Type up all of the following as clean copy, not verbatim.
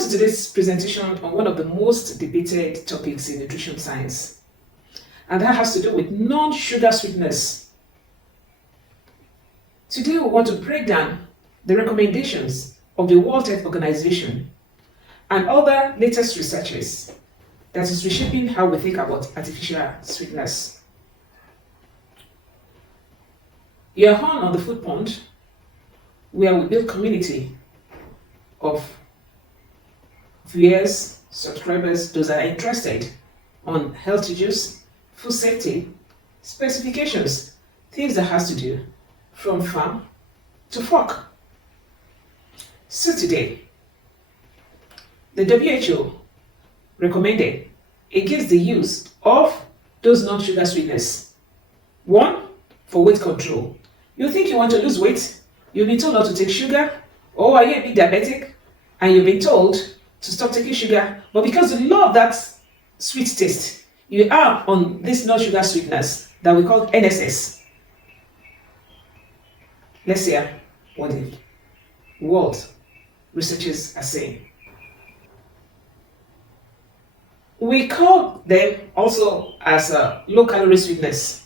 Welcome to today's presentation on one of the most debated topics in nutrition science, and that has to do with non-sugar sweeteners. Today we want to break down the recommendations of the World Health Organization and other latest researches that is reshaping how we think about artificial sweeteners. You are on the Food Pond, where we build community of viewers, subscribers, those that are interested on health issues, food safety, specifications, things that has to do from farm to fork. So today, the WHO recommended against the use of those non-sugar sweeteners. One, for weight control. You think you want to lose weight, you've been told not to take sugar, or are you a bit diabetic and you've been told to stop taking sugar, but because you love that sweet taste, you are on these non-sugar sweeteners that we call NSS. Let's hear what the world researchers are saying. We call them also as low-calorie sweeteners.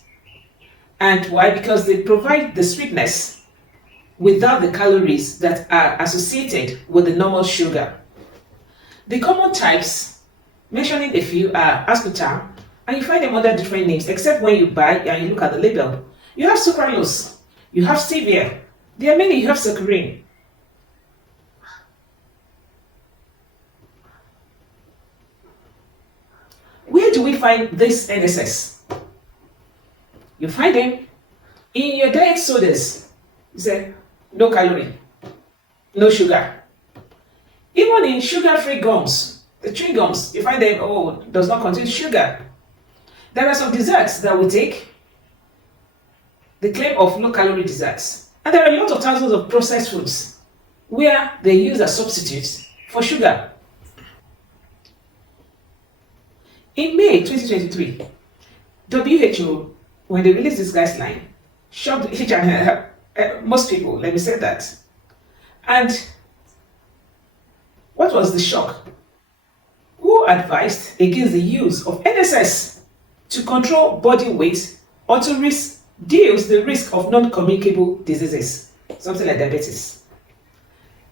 And why? Because they provide the sweetness without the calories that are associated with the normal sugar. The common types, mentioning a few, are aspartame, and you find them under different names, except when you buy and you look at the label. You have sucralose, you have stevia, there are many, you have saccharine. Where do we find this NSS? You find them in your diet sodas. You say, no calorie, no sugar. Even in sugar-free gums, the chewing gums, you find them, does not contain sugar. There are some desserts that we take, the claim of low-calorie desserts. And there are a lot of thousands of processed foods where they use as substitutes for sugar. In May 2023, WHO, when they released this guideline, shocked most people, let me say that. And what was the shock? Who advised against the use of NSS to control body weight or to reduce the risk of non-communicable diseases, something like diabetes?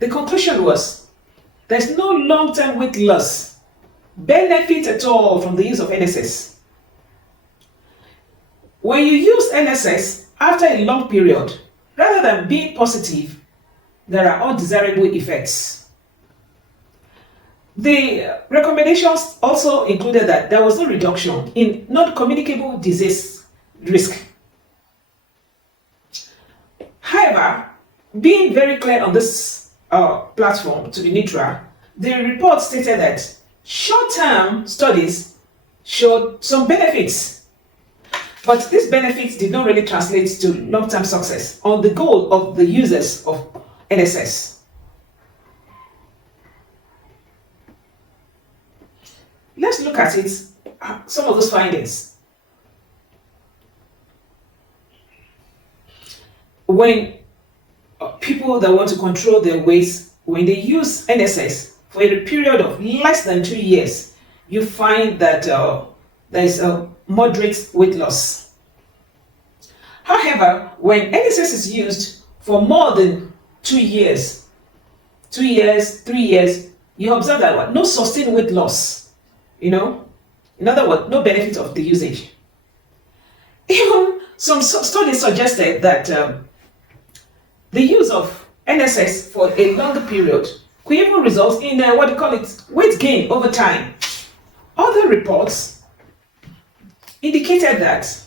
The conclusion was there's no long-term weight loss benefit at all from the use of NSS. When you use NSS after a long period, rather than being positive, there are undesirable effects. The recommendations also included that there was no reduction in non-communicable disease risk. However, being very clear on this platform to be neutral, the report stated that short-term studies showed some benefits, but these benefits did not really translate to long-term success on the goal of the users of NSS. Let's look at it, some of those findings. When people that want to control their weight, when they use NSS for a period of less than 2 years, you find that there is a moderate weight loss. However, when NSS is used for more than 2 years, 3 years, you observe that no sustained weight loss. In other words, no benefit of the usage. Even some studies suggested that the use of NSS for a longer period could even result in weight gain over time. Other reports indicated that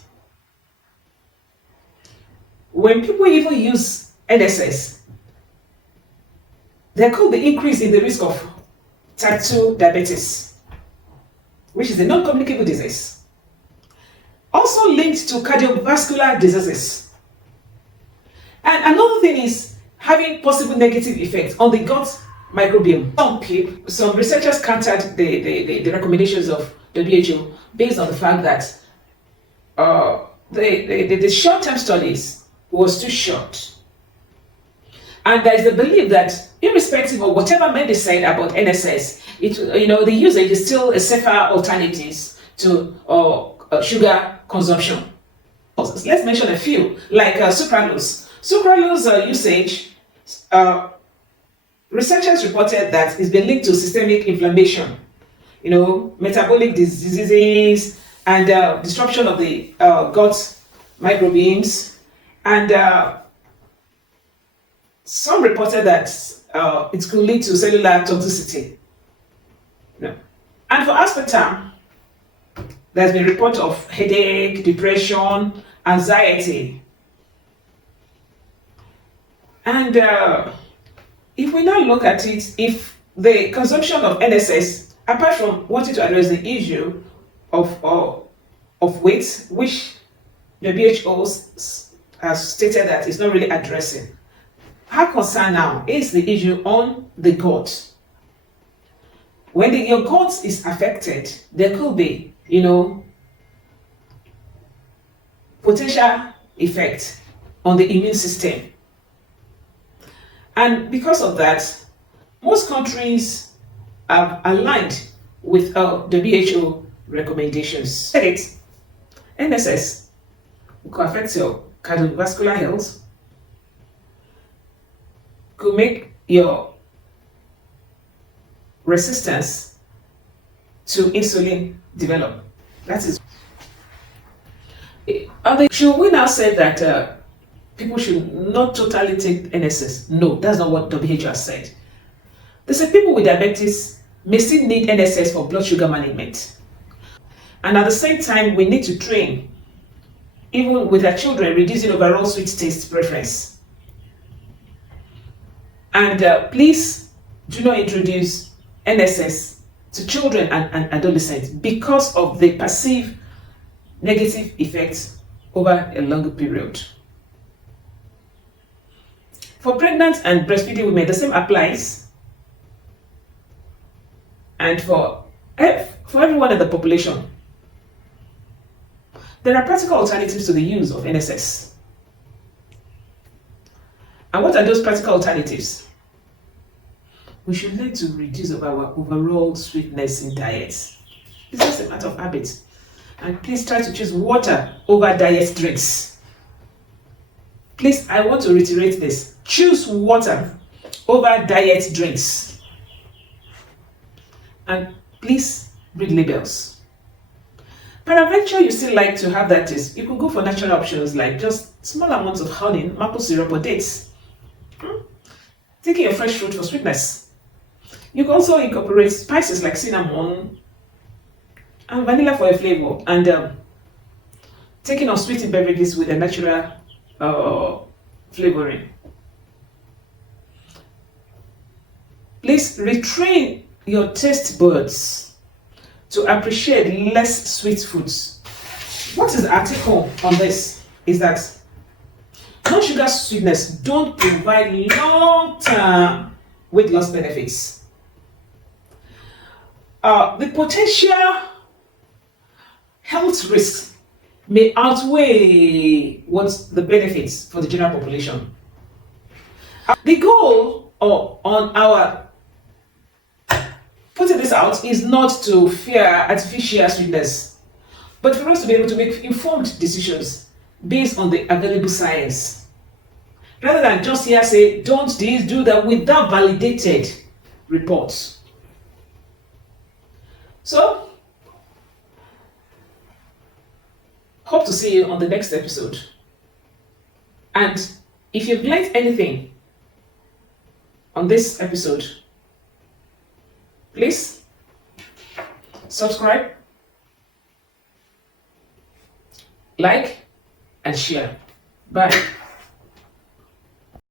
when people even use NSS, there could be increase in the risk of type 2 diabetes, which is a non-communicable disease. Also linked to cardiovascular diseases. And another thing is having possible negative effects on the gut microbiome. Some researchers countered the recommendations of WHO based on the fact that the short-term studies was too short. And there is a belief that irrespective of whatever may be said about NSS, the usage is still a safer alternatives to sugar consumption. Let's mention a few, like sucralose. Sucralose usage, researchers reported that it's been linked to systemic inflammation, metabolic diseases, and disruption of the gut microbiomes. And some reported that it could lead to cellular toxicity. And for aspartame, there's been report of headache, depression, anxiety. And if we now look at it, if the consumption of NSS, apart from wanting to address the issue of weight, which the WHO has stated that it's not really addressing, our concern now is the issue on the gut. When your gut is affected, there could be, potential effect on the immune system. And because of that, most countries have aligned with WHO recommendations. NSS could affect your cardiovascular health, could make your resistance to insulin develop. That is. Should we now say that people should not totally take NSS? No, that's not what WHO has said. They said people with diabetes may still need NSS for blood sugar management. And at the same time, we need to train, even with our children, reducing overall sweet taste preference. And please do not introduce NSS to children and adolescents because of the perceived negative effects over a longer period. For pregnant and breastfeeding women, the same applies. And for everyone in the population, there are practical alternatives to the use of NSS. And what are those practical alternatives? We should learn to reduce our overall sweetness in diets. It's just a matter of habit. And please try to choose water over diet drinks. Please, I want to reiterate this. Choose water over diet drinks. And please read labels. Peradventure, you still like to have that taste, you can go for natural options like just small amounts of honey, maple syrup, or dates. Taking a fresh fruit for sweetness. You can also incorporate spices like cinnamon and vanilla for a flavor, and taking unsweetened beverages with a natural flavoring. Please retrain your taste buds to appreciate less sweet foods. What is the article on this is that non-sugar sweetness don't provide long-term weight loss benefits. The potential health risks may outweigh what's the benefits for the general population. The goal on our putting this out is not to fear artificial sweetness, but for us to be able to make informed decisions based on the available science, rather than just here say don't this, do that without validated reports. So, hope to see you on the next episode. And if you've learned anything on this episode, please subscribe, like, and share. Bye.